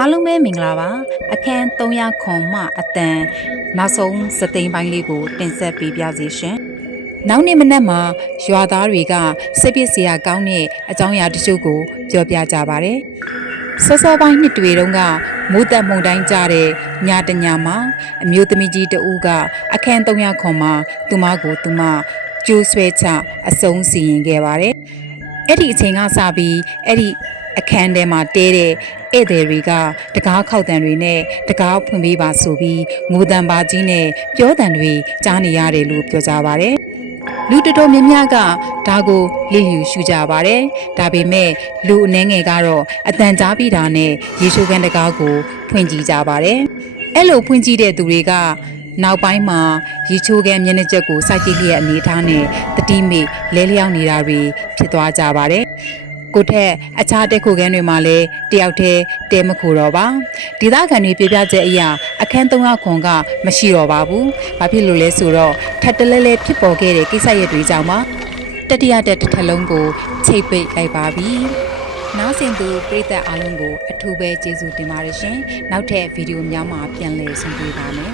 အားလုံးပဲမင်္ဂလာပါအခန်း300ခွန်မှအတန်နောက်ဆုံးစသိန်းပိုင်းလေးကိုတင်ဆက်ပေးပါစီရှင်နောက်နေ့မနက်မှာရွာသားတွေကစိတ်ပစ်စရာကောင်းတဲ့အကြောင်းအရာတချို့ကိုပြောပြကြပါတယ်စောစောပိုင်းနှစ်တွေတုန်းကမိုးသက်မှုန်တိုင်းကြတဲ့ညတညမှာအမျိုးသမီးကြီးတဦးကအခန်း300ခွန်မှာသူမကိုသူမကျိုးဆွဲချအဆုံးစီရင်ခဲ့ပါတယ်အဲ့ဒီအချိန်ကစပြီးအဲ့ဒီအခန်းထဲမှာတဲတဲ့ဧည့်သည်တွေကတကားခောက်တံတွေနဲ့တကားဖွင့်ပေးပါဆိုပြီးငိုတံပါကြီးနဲ့ပြောတံတွေကြားနေရတယ်လို့ပြောကြပါတယ်လူတော်တော်များများကဒါကိုလစ်လျူရှုကြပါတယ်ဒါပေမဲ့လူအနှဲငယ်ကတော့အတန်ကြားပြီးတာနဲ့ရေချိုးကန်တကားကိုဖွင့်ကြည့်ကြပါတယ်အဲ့လိုဖွင့်ကြည့်တဲ့သူတွေကနောက်ပိုင်းမှာရေချိုးကန်မျက်နှာချက်ကိုစိုက်ကြည့်လျက်အနေထားနဲ့တတိမိလဲလျောင်းနေတာတွေဖြစ်သွားကြပါတယ်ကိုထက်အခြားတက်ခုခန်းတွေမှာလည်းတယောက်တည်းတဲမခိုတော့ပါဒေသခံတွေပြပြချက်အရာအခန်း300ခွန်ကမရှိတော့ပါဘူးဘာဖြစ်လို့လဲဆိုတော့ထပ်တလဲလဲဖြစ်ပေါ်ခဲ့တဲ့ကိစ္စရပ်တွေကြောင့်ပါတတိယတက်တစ်ထပ်လုံးကိုချိတ်ပိတ်လိုက်ပါပြီနောက်ဆင်သူပရိသတ်အားလုံးကိုအထူးပဲကျေးဇူးတင်ပါတယ်ရှင်နောက်ထပ်ဗီဒီယိုများမှာပြန်လည်ဆုံတွေ့ပါမယ်